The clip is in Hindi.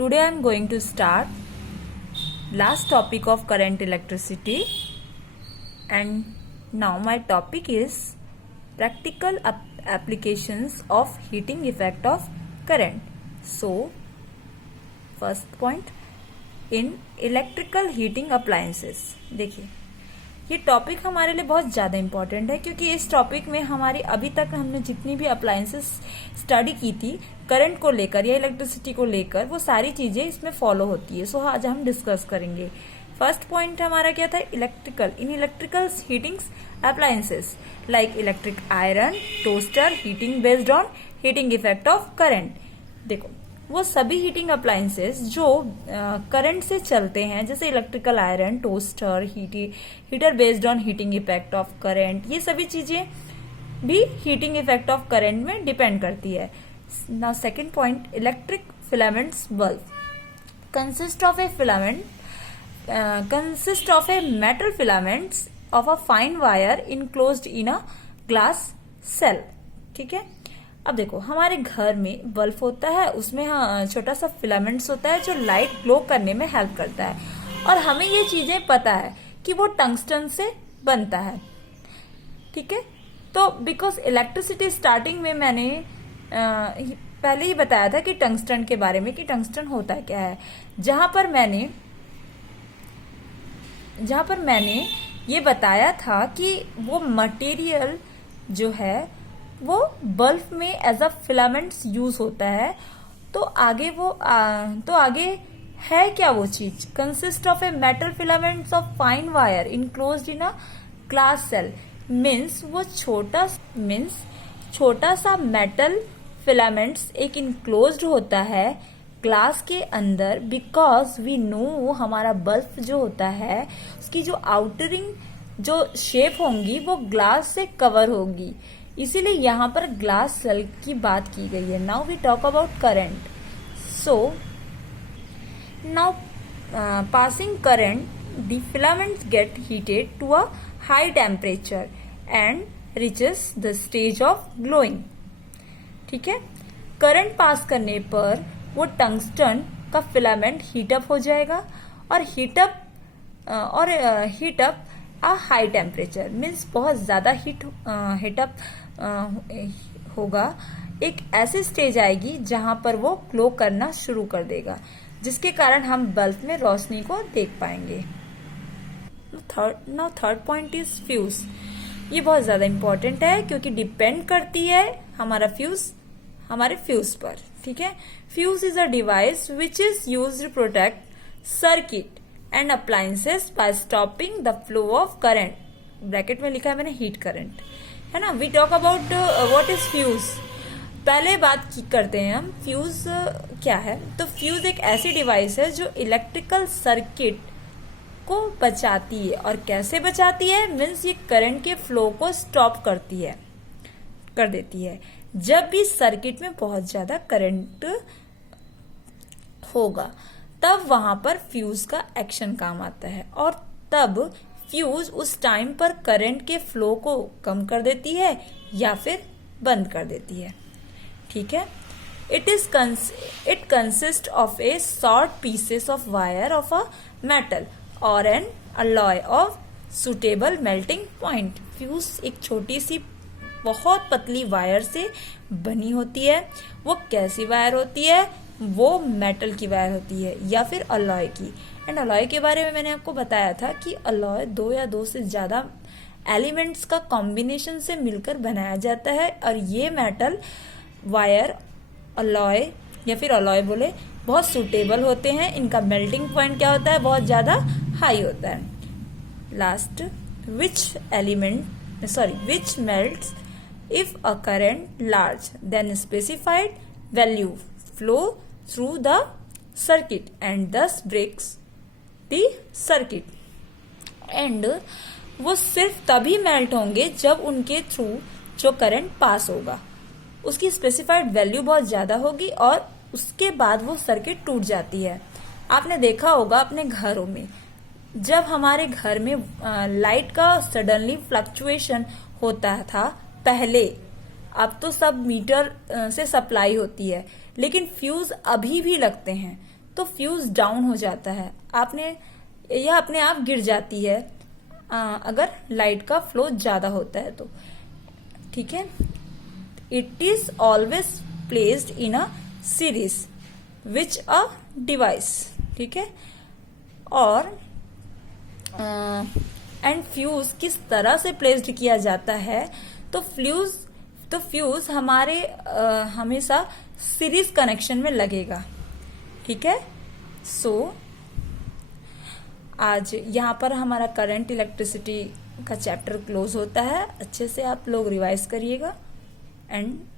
Today I am going to start last topic of current electricity, and now my topic is practical applications of heating effect of current. So first point, in electrical heating appliances. देखिए ये टॉपिक हमारे लिए बहुत ज़्यादा इम्पॉर्टेंट है, क्योंकि इस टॉपिक में हमारी अभी तक हमने जितनी भी अप्लायंसेस स्टडी की थी करंट को लेकर या इलेक्ट्रिसिटी को लेकर, वो सारी चीज़ें इसमें फॉलो होती है. सो आज हम डिस्कस करेंगे. फर्स्ट पॉइंट हमारा क्या था? Electrical. In electrical heatings appliances like electric iron, toaster, heating based on heating effect of current. देखो वो सभी हीटिंग अप्लायंसेस जो करंट से चलते हैं, जैसे electrical iron, toaster, heater based on heating effect of current, ये सभी चीजें भी हीटिंग इफेक्ट ऑफ करंट में डिपेंड करती है. Now second point, electric filaments bulb consist of a metal filaments of a fine wire enclosed in a glass cell. ठीक है. अब देखो हमारे घर में बल्ब होता है, उसमें छोटा सा फिलामेंट्स होता है जो लाइट ग्लो करने में हेल्प करता है, और हमें ये चीजें पता है कि वो टंगस्टन से बनता है. ठीक है. तो बिकॉज इलेक्ट्रिसिटी स्टार्टिंग में मैंने पहले ही बताया था कि टंगस्टन के बारे में, कि टंगस्टन होता क्या है. जहां पर मैंने ये बताया था कि वो मटेरियल जो है वो बल्ब में एज अ फिलामेंट्स यूज होता है. तो आगे है क्या वो चीज? Consist of a metal filaments of fine wire enclosed in a glass cell. Means वो छोटा सा मेटल फिलामेंट्स एक इनक्लोज्ड होता है ग्लास के अंदर. बिकॉज वी नो हमारा बल्ब जो होता है उसकी जो आउटरिंग जो शेप होंगी वो ग्लास से कवर होगी, इसीलिए यहाँ पर ग्लास सेल की बात की गई है. Now we talk about current. So now passing current the filaments get heated to a high temperature and reaches the stage of glowing. ठीक है. करंट पास करने पर वो टंगस्टन का फिलामेंट हीटअप हो जाएगा, और हीटअप आ हाई टेम्परेचर मीन्स बहुत ज्यादा हीटअप होगा. एक ऐसी स्टेज आएगी जहां पर वो ग्लो करना शुरू कर देगा, जिसके कारण हम बल्ब में रोशनी को देख पाएंगे. Third point is fuse. ये बहुत ज्यादा इंपॉर्टेंट है, क्योंकि डिपेंड करती है हमारे फ्यूज पर. ठीक है. Fuse is a device which is used to protect circuit and appliances by stopping the flow of current. Bracket में लिखा है मैंने हीट करंट, है ना. We talk about what is fuse. पहले बात करते हैं हम फ्यूज क्या है. तो फ्यूज एक ऐसी डिवाइस है जो इलेक्ट्रिकल सर्किट को बचाती है. और कैसे बचाती है? मीन्स ये करंट के फ्लो को स्टॉप कर देती है. जब भी सर्किट में बहुत ज्यादा करंट होगा तब वहां पर फ्यूज का एक्शन काम आता है, और तब फ्यूज उस टाइम पर करंट के फ्लो को कम कर देती है या फिर बंद कर देती है. ठीक है. It consist of a short pieces of wire of a metal और an alloy of suitable melting point. Fuse एक छोटी सी बहुत पतली वायर से बनी होती है. वो कैसी वायर होती है? वो मेटल की वायर होती है या फिर अलॉय की. एंड अलॉय के बारे में मैंने आपको बताया था कि अलॉय 2 या 2 से ज्यादा एलिमेंट्स का कॉम्बिनेशन से मिलकर बनाया जाता है, और ये मेटल वायर अलॉय या फिर अलॉय बोले बहुत सुटेबल होते हैं. इनका मेल्टिंग पॉइंट क्या होता है? बहुत ज्यादा हाई होता है. Last, which melts if a current large than specified value flow through the circuit and thus breaks the circuit. And वो सिर्फ तभी मेल्ट होंगे जब उनके थ्रू जो करंट पास होगा उसकी स्पेसिफाइड वैल्यू बहुत ज्यादा होगी, और उसके बाद वो सर्किट टूट जाती है. आपने देखा होगा अपने घरों में, जब हमारे घर में लाइट का सडनली फ्लक्चुएशन होता था पहले, अब तो सब मीटर से सप्लाई होती है, लेकिन फ्यूज अभी भी लगते हैं. तो फ्यूज डाउन हो जाता है, यह अपने आप गिर जाती है अगर लाइट का फ्लो ज्यादा होता है तो। ठीक है, it is always placed in a series which a device. ठीक है, और एंड फ्यूज किस तरह से प्लेस्ड किया जाता है, तो फ्यूज हमारे हमेशा सीरीज कनेक्शन में लगेगा। ठीक है, सो आज यहाँ पर हमारा करंट इलेक्ट्रिसिटी का चैप्टर क्लोज होता है। अच्छे से आप लोग रिवाइज करिएगा एंड